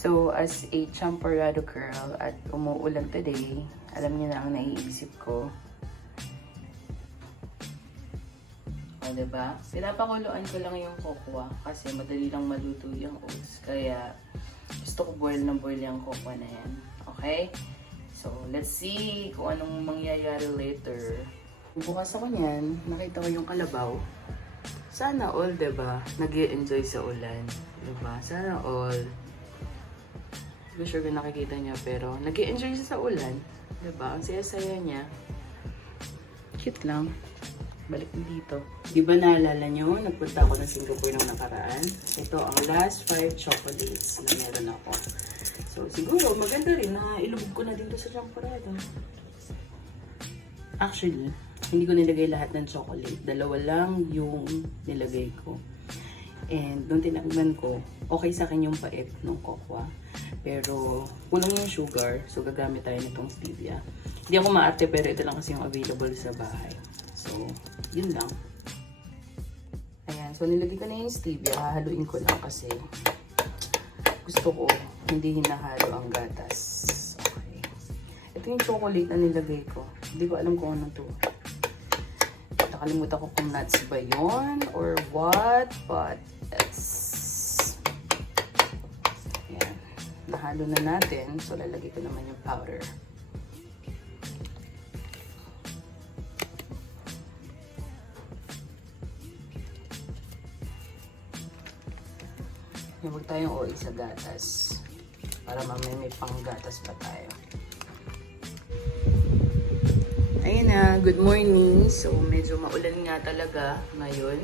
So, as a champorado girl at umuulan today, alam niyo na ang naiisip ko. O, diba? Pinapakuluan ko lang yung kokwa kasi madali lang maluto yung oats. Kaya, gusto ko boil na boil yung kokwa na yan. Okay? So, let's see kung anong mangyayari later. Bukas ako niyan, nakita ko yung kalabaw. Sana all, diba? Nag-i-enjoy sa ulan. Diba? Sana all. Hindi ko sure kung nakikita niya, pero nag-i-enjoy siya sa ulan. Diba? Ang saya-saya niya. Cute lang. Balik dito. Di ba naalala nyo, nagpunta ako ng Singapore nung nakaraan? Ito ang last 5 chocolates na meron ako. So, siguro maganda rin na ilubog ko na dito sa champorado. Actually, hindi ko nilagay lahat ng chocolate. Dalawa lang yung nilagay ko. And nung tinakman ko, okay sa akin yung pait ng kokwa. Pero kulang yung sugar, so gagamit tayo nitong stevia. Hindi ako maarte pero ito lang kasi yung available sa bahay. So, yun lang. Ayan, so nilagay ko na yung stevia. Hahaluin ko lang kasi gusto ko hindi hinahalo ang gatas. Okay. Ito yung chocolate na nilagay ko. Hindi ko alam kung ano to. Nakalimutan ko kung nuts ba yun or what, but yes. Ayan. Nahalo na natin. So, lalagay ko naman yung powder. Huwag tayong OA sa gatas. Para mamaya may pang gatas pa tayo. Ayun na, good morning. So, medyo maulan nga talaga ngayon.